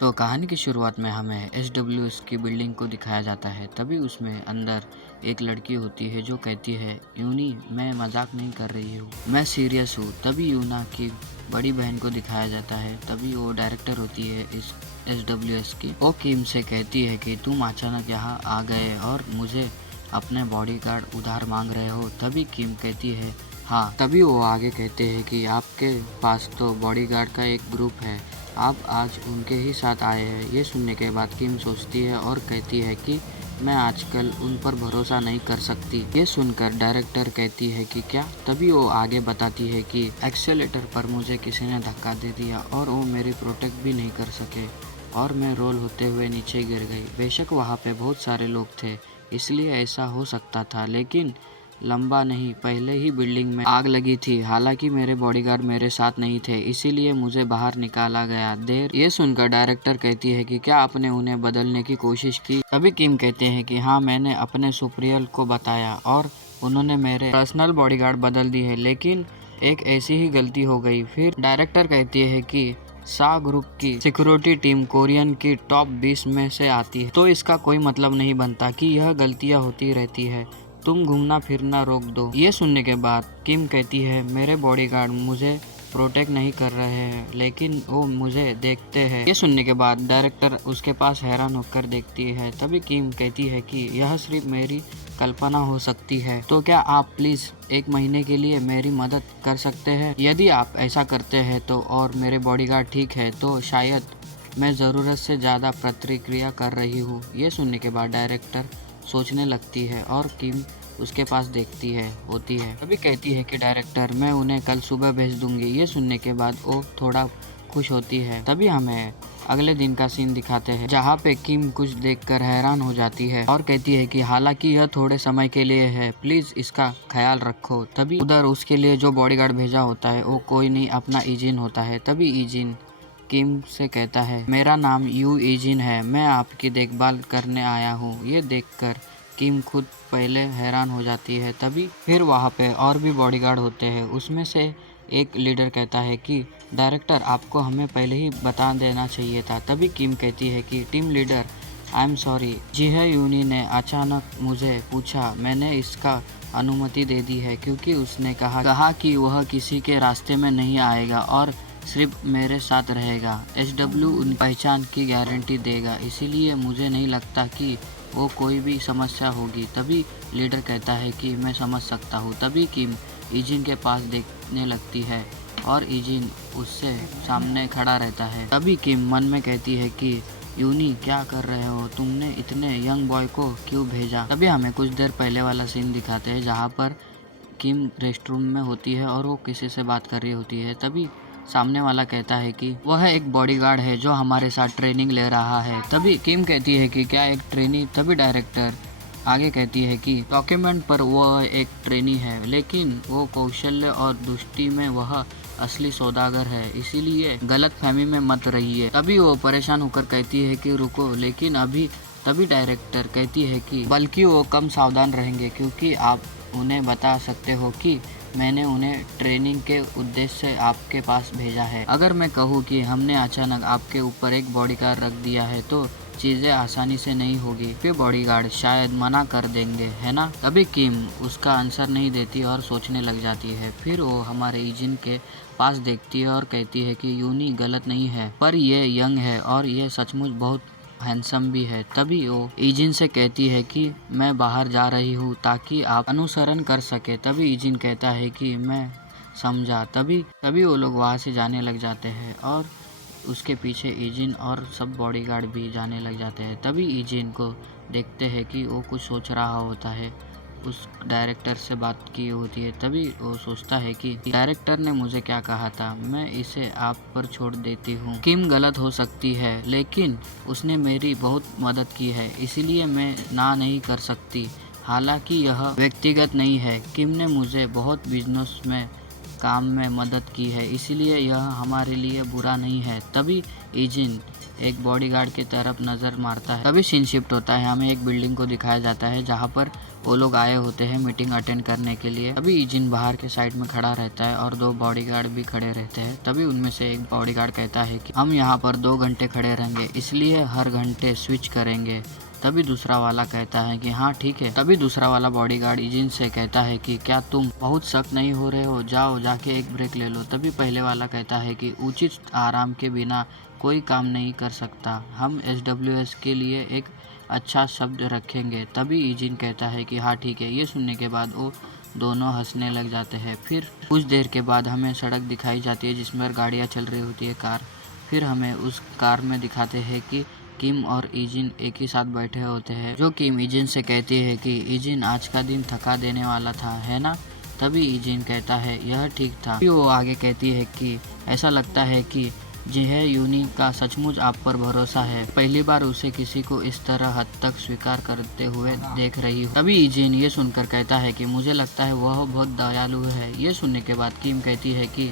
तो कहानी की शुरुआत में हमें एसडब्ल्यूएस की बिल्डिंग को दिखाया जाता है। तभी उसमें अंदर एक लड़की होती है जो कहती है, यूनी मैं मजाक नहीं कर रही हूँ, मैं सीरियस हूँ। तभी यूना की बड़ी बहन को दिखाया जाता है। तभी वो डायरेक्टर होती है इस एसडब्ल्यूएस की। वो किम से कहती है कि तुम अचानक यहाँ आ गए और मुझे अपने बॉडीगार्ड उधार मांग रहे हो। तभी किम कहती है हाँ। तभी वो आगे कहते हैं कि आपके पास तो बॉडीगार्ड का एक ग्रुप है, आप आज उनके ही साथ आए हैं। ये सुनने के बाद किम सोचती है और कहती है कि मैं आजकल उन पर भरोसा नहीं कर सकती। ये सुनकर डायरेक्टर कहती है कि क्या। तभी वो आगे बताती है कि एक्सेलेटर पर मुझे किसी ने धक्का दे दिया और वो मेरी प्रोटेक्ट भी नहीं कर सके और मैं रोल होते हुए नीचे गिर गई। बेशक वहाँ पे बहुत सारे लोग थे, इसलिए ऐसा हो सकता था, लेकिन लंबा नहीं पहले ही बिल्डिंग में आग लगी थी। हालांकि मेरे बॉडीगार्ड मेरे साथ नहीं थे, इसीलिए मुझे बाहर निकाला गया। देर ये सुनकर डायरेक्टर कहती है कि क्या आपने उन्हें बदलने की कोशिश की। तभी किम कहते हैं कि हाँ, मैंने अपने सुप्रियल को बताया और उन्होंने मेरे पर्सनल बॉडीगार्ड बदल दी है, लेकिन एक ऐसी ही गलती हो गई। फिर डायरेक्टर कहती है कि सा ग्रुप की सिक्योरिटी टीम कोरियन की टॉप 20 में से आती है, तो इसका कोई मतलब नहीं बनता कि यह गलतियां होती रहती है। तुम घूमना फिरना रोक दो। ये सुनने के बाद किम कहती है मेरे बॉडीगार्ड मुझे प्रोटेक्ट नहीं कर रहे हैं, लेकिन वो मुझे देखते हैं। ये सुनने के बाद डायरेक्टर उसके पास हैरान होकर देखती है। तभी किम कहती है कि यह सिर्फ मेरी कल्पना हो सकती है, तो क्या आप प्लीज एक महीने के लिए मेरी मदद कर सकते हैं। यदि आप ऐसा करते हैं तो और मेरे बॉडीगार्ड ठीक है तो शायद मैं ज़रूरत से ज़्यादा प्रतिक्रिया कर रही हूँ। ये सुनने के बाद डायरेक्टर सोचने लगती है और किम उसके पास देखती है होती है। तभी कहती है कि डायरेक्टर मैं उन्हें कल सुबह भेज दूंगी। ये सुनने के बाद वो थोड़ा खुश होती है। तभी हमें अगले दिन का सीन दिखाते हैं जहाँ पे किम कुछ देखकर हैरान हो जाती है और कहती है कि हालांकि यह थोड़े समय के लिए है, प्लीज इसका ख्याल रखो। तभी उधर उसके लिए जो बॉडीगार्ड भेजा होता है वो कोई नहीं अपना ईजिन होता है। तभी ईजिन किम से कहता है मेरा नाम यू ईजिन है, मैं आपकी देखभाल करने आया हूँ। ये देखकर किम खुद पहले हैरान हो जाती है। तभी फिर वहाँ पे और भी बॉडीगार्ड होते हैं। उसमें से एक लीडर कहता है कि डायरेक्टर आपको हमें पहले ही बता देना चाहिए था। तभी किम कहती है कि team leader I am sorry, जी है यूनी ने अचानक मुझे पूछा, मैंने इसका अनुमति दे दी है क्योंकि उसने कहा कि वह किसी के रास्ते में नहीं आएगा और सिर्फ मेरे साथ रहेगा। एसडब्ल्यू उन पहचान की गारंटी देगा, इसीलिए मुझे नहीं लगता कि वो कोई भी समस्या होगी। तभी लीडर कहता है कि मैं समझ सकता हूँ। तभी किम ईजिन के पास देखने लगती है और ईजिन उससे सामने खड़ा रहता है। तभी किम मन में कहती है कि यूनी क्या कर रहे हो, तुमने इतने यंग बॉय को क्यों भेजा। तभी हमें कुछ देर पहले वाला सीन दिखाते हैं जहाँ पर किम रेस्टरूम में होती है और वो किसी से बात कर रही होती है। तभी सामने वाला कहता है कि वह एक बॉडीगार्ड है जो हमारे साथ ट्रेनिंग ले रहा है। तभी किम कहती है कि क्या एक ट्रेनी। तभी डायरेक्टर आगे कहती है कि डॉक्यूमेंट पर वह एक ट्रेनी है, लेकिन वो कौशल्य और दुष्टि में वह असली सौदागर है, इसीलिए गलत फहमी में मत रहिए। तभी वो परेशान होकर कहती है कि रुको, लेकिन अभी। तभी डायरेक्टर कहती है कि बल्कि वो कम सावधान रहेंगे क्योंकि आप उन्हें बता सकते हो कि मैंने उन्हें ट्रेनिंग के उद्देश्य से आपके पास भेजा है। अगर मैं कहूँ कि हमने अचानक आपके ऊपर एक बॉडीगार्ड रख दिया है तो चीज़ें आसानी से नहीं होगी, फिर बॉडीगार्ड शायद मना कर देंगे, है ना। तभी किम उसका आंसर नहीं देती और सोचने लग जाती है। फिर वो हमारे ईजिन के पास देखती है और कहती है कि यूनी गलत नहीं है, पर ये यंग है और ये सचमुच बहुत हैंडसम भी है। तभी वो ईजिन से कहती है कि मैं बाहर जा रही हूँ ताकि आप अनुसरण कर सके। तभी ईजिन कहता है कि मैं समझा। तभी तभी वो लोग वहाँ से जाने लग जाते हैं और उसके पीछे ईजिन और सब बॉडीगार्ड भी जाने लग जाते हैं। तभी ईजिन को देखते हैं कि वो कुछ सोच रहा होता है, उस डायरेक्टर से बात की होती है। तभी वो सोचता है कि डायरेक्टर ने मुझे क्या कहा था, मैं इसे आप पर छोड़ देती हूँ। किम गलत हो सकती है, लेकिन उसने मेरी बहुत मदद की है, इसीलिए मैं ना नहीं कर सकती। हालांकि यह व्यक्तिगत नहीं है, किम ने मुझे बहुत बिजनेस में काम में मदद की है, इसीलिए यह हमारे लिए बुरा नहीं है। तभी ईजिन एक बॉडीगार्ड की तरफ नजर मारता है। तभी सीन शिफ्ट होता है, हमें एक बिल्डिंग को दिखाया जाता है जहाँ पर वो लोग आए होते हैं मीटिंग अटेंड करने के लिए। तभी ईजिन बाहर के साइड में खड़ा रहता है और 2 बॉडीगार्ड भी खड़े रहते हैं। तभी उनमें से एक बॉडीगार्ड कहता है कि हम यहाँ पर 2 घंटे खड़े रहेंगे, इसलिए हर घंटे स्विच करेंगे। तभी दूसरा वाला कहता है कि हाँ ठीक है। तभी दूसरा वाला बॉडीगार्ड ईजिन से कहता है कि क्या तुम बहुत सख्त नहीं हो रहे हो, जाओ जाके एक ब्रेक ले लो। तभी पहले वाला कहता है कि उचित आराम के बिना कोई काम नहीं कर सकता, हम SWS के लिए एक अच्छा शब्द रखेंगे। तभी ईजिन कहता है कि हाँ ठीक है। ये सुनने के बाद वो दोनों हंसने लग जाते हैं। फिर कुछ देर के बाद हमें सड़क दिखाई जाती है जिसमें गाड़ियाँ चल रही होती है, कार। फिर हमें उस कार में दिखाते हैं कि किम और ईजिन एक ही साथ बैठे होते हैं, जो किम ईजिन से कहती है कि ईजिन आज का दिन थका देने वाला था, है ना? तभी ईजिन कहता है यह ठीक था। फिर वो आगे कहती है कि ऐसा लगता है कि जिह यूनी का सचमुच आप पर भरोसा है, पहली बार उसे किसी को इस तरह हद तक स्वीकार करते हुए देख रही हो। तभी ईजिन ये सुनकर कहता है कि मुझे लगता है वह बहुत दयालु है। ये सुनने के बाद किम कहती है कि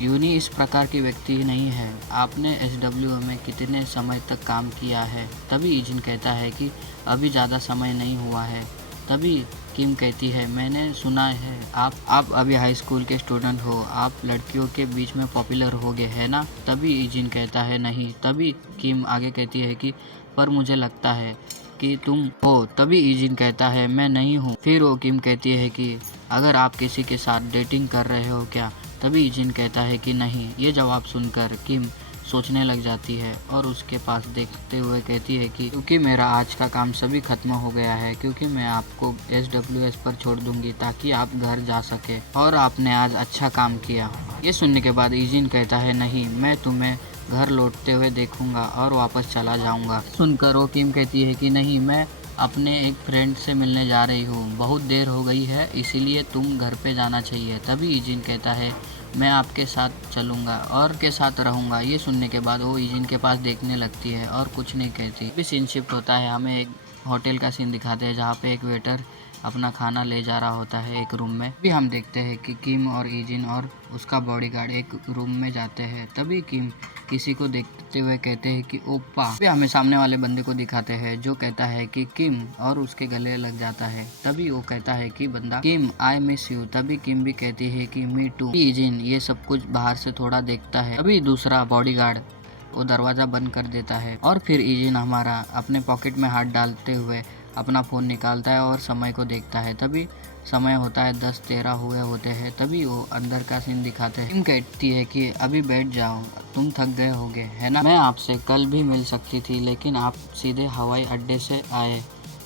यूनी इस प्रकार की व्यक्ति नहीं है, आपने SW में कितने समय तक काम किया है? तभी ईजिन कहता है कि अभी ज़्यादा समय नहीं हुआ है। तभी किम कहती है मैंने सुना है आप अभी हाई स्कूल के स्टूडेंट हो, आप लड़कियों के बीच में पॉपुलर हो गए, है ना? तभी ईजिन कहता है नहीं। तभी किम आगे कहती है कि पर मुझे लगता है कि तुम हो। तभी ईजिन कहता है मैं नहीं हूँ। फिर वो किम कहती है कि अगर आप किसी के साथ डेटिंग कर रहे हो क्या? तभी ईजिन कहता है कि नहीं। ये जवाब सुनकर किम सोचने लग जाती है और उसके पास देखते हुए कहती है कि क्योंकि मेरा आज का काम सभी खत्म हो गया है, क्योंकि मैं आपको SWS पर छोड़ दूंगी ताकि आप घर जा सके और आपने आज अच्छा काम किया। ये सुनने के बाद ईजिन कहता है नहीं, मैं तुम्हें घर लौटते हुए देखूंगा और वापस चला जाऊंगा। सुनकर वो किम कहती है कि नहीं, मैं अपने एक फ्रेंड से मिलने जा रही हूँ, बहुत देर हो गई है, इसीलिए तुम घर पे जाना चाहिए। तभी ईजिन कहता है मैं आपके साथ चलूँगा और के साथ रहूँगा। ये सुनने के बाद वो ईजिन के पास देखने लगती है और कुछ नहीं कहती। फिर सीन शिफ्ट होता है, हमें एक होटल का सीन दिखाते हैं जहाँ पे एक वेटर अपना खाना ले जा रहा होता है एक रूम में। भी हम देखते हैं कि किम और ईजिन और उसका बॉडीगार्ड एक रूम में जाते हैं। तभी किम किसी को देखते हुए कहते हैं कि ओप्पा। भी हमें सामने वाले बंदे को दिखाते हैं जो कहता है कि किम और उसके गले लग जाता है। तभी वो कहता है कि बंदा किम आई मिस यू। तभी किम भी कहती है कि मी टू। ईजिन ये सब कुछ बाहर से थोड़ा देखता है। तभी दूसरा बॉडीगार्ड वो दरवाजा बंद कर देता है और फिर ईजिन हमारा अपने पॉकेट में हाथ डालते हुए अपना फ़ोन निकालता है और समय को देखता है। तभी समय होता है 10:13 हुए होते हैं। तभी वो अंदर का सीन दिखाते हैं। किम कहती है कि अभी बैठ जाओ, तुम थक गए होगे, है ना? मैं आपसे कल भी मिल सकती थी लेकिन आप सीधे हवाई अड्डे से आए।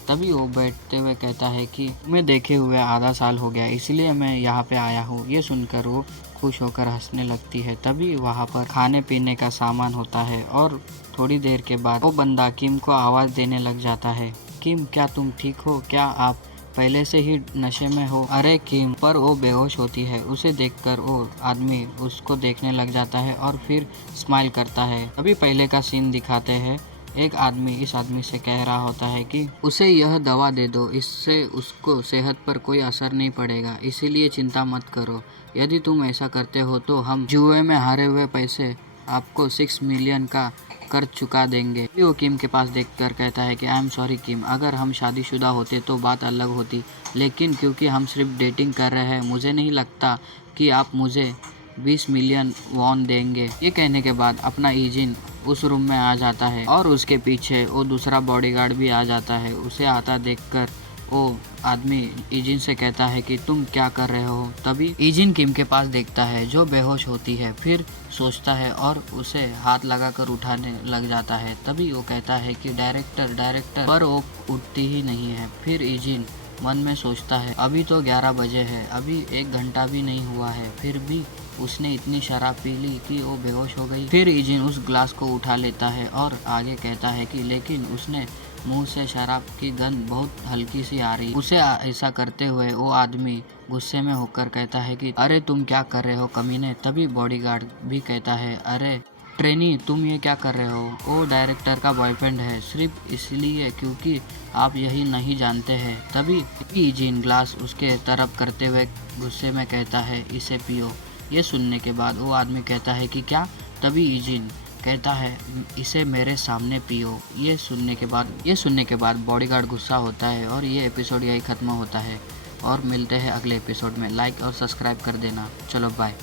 तभी वो बैठते हुए कहता है कि तुम्हें देखे हुए आधा साल हो गया, इसलिए मैं यहाँ पे आया हूँ। ये सुनकर वो खुश होकर हंसने लगती है। तभी वहाँ पर खाने पीने का सामान होता है और थोड़ी देर के बाद वो बंदा किम को आवाज़ देने लग जाता है, किम क्या तुम ठीक हो? क्या आप पहले से ही नशे में हो? अरे किम। पर वो बेहोश होती है। उसे देखकर वो आदमी उसको देखने लग जाता है और फिर स्माइल करता है। अभी पहले का सीन दिखाते हैं, एक आदमी इस आदमी से कह रहा होता है कि उसे यह दवा दे दो, इससे उसको सेहत पर कोई असर नहीं पड़ेगा, इसीलिए चिंता मत करो। यदि तुम ऐसा करते हो तो हम जुए में हारे हुए पैसे आपको 6 मिलियन का कर चुका देंगे। वो किम के पास देखकर कहता है कि आई एम सॉरी किम, अगर हम शादीशुदा होते तो बात अलग होती, लेकिन क्योंकि हम सिर्फ डेटिंग कर रहे हैं, मुझे नहीं लगता कि आप मुझे 20 मिलियन वॉन देंगे। ये कहने के बाद अपना ईजिन उस रूम में आ जाता है और उसके पीछे वो दूसरा बॉडीगार्ड भी आ जाता है। उसे आता देखकर वो आदमी ईजिन से कहता है कि तुम क्या कर रहे हो? तभी ईजिन किम के पास देखता है जो बेहोश होती है, फिर सोचता है और उसे हाथ लगाकर उठाने लग जाता है। तभी वो कहता है कि डायरेक्टर डायरेक्टर, पर वो उठती ही नहीं है। फिर ईजिन मन में सोचता है अभी तो 11 बजे है, अभी 1 घंटा भी नहीं हुआ है, फिर भी उसने इतनी शराब पी ली कि वो बेहोश हो गई। फिर ईजिन उस ग्लास को उठा लेता है और आगे कहता है कि लेकिन उसने मुंह से शराब की गंध बहुत हल्की सी आ रही। उसे ऐसा करते हुए वो आदमी गुस्से में होकर कहता है कि अरे तुम क्या कर रहे हो कमीने? तभी बॉडीगार्ड भी कहता है अरे ट्रेनी, तुम ये क्या कर रहे हो? वो डायरेक्टर का बॉयफ्रेंड है, सिर्फ इसलिए क्योंकि आप यही नहीं जानते हैं। तभी ईजिन ग्लास उसके तरफ करते हुए गुस्से में कहता है इसे पियो। ये सुनने के बाद वो आदमी कहता है कि क्या? तभी ईजिन कहता है इसे मेरे सामने पियो। ये सुनने के बाद बॉडीगार्ड गुस्सा होता है और ये एपिसोड यही खत्म होता है। और मिलते हैं अगले एपिसोड में। लाइक और सब्सक्राइब कर देना। चलो बाय।